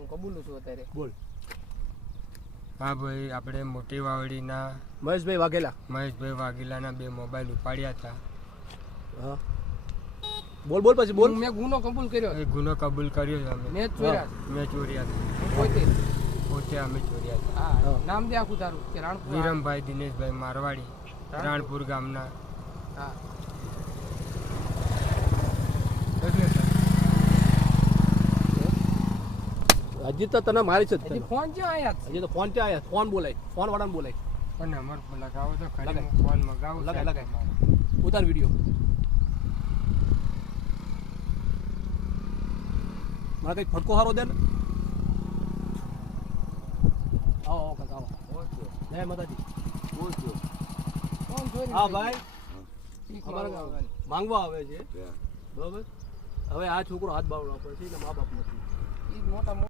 હું કબૂલું છું અત્યારે. બોલ. હા ભાઈ, આપણે મોટી વાવડીના મહેશભાઈ વાઘેલાના 2 મોબાઈલ ઉપાડ્યા હતા. હા બોલ બોલ પછી બોલ. મેં ગુનો કબૂલ કર્યો. એ ગુનો કબૂલ કર્યો છે અમે. મેં ચોર્યા. મેં ચોર્યા હતા. પોતે અમે ચોર્યા હતા. હા, નામ દે આખું તારું કે રાણપુર. વિરમભાઈ દિનેશભાઈ મારવાડી, રાણપુર ગામના. હા. હજી તો તને મારી છે હજી ફોન ક્યાં આયા છે? હજી તો ફોન ત્યાં આયા. ફોન બોલાય, ફોન વાળાને બોલાય. પણ અમાર લગાવો તો ખરી. લગાય. ફોન મગાવો. લગાય. ઉતાર વિડીયો. મારે કઈ ફટકો હારો દે ને. આવો કાકા આવો. જય માતાજી. ફોન ચોરી. હા ભાઈ, ઠીક અમારે લાગે. માંગવા આવે છે બરોબર. હવે આ છોકરો હાથ બાવડો પડે છે એટલે મા બાપ નથી. ઈ મોટા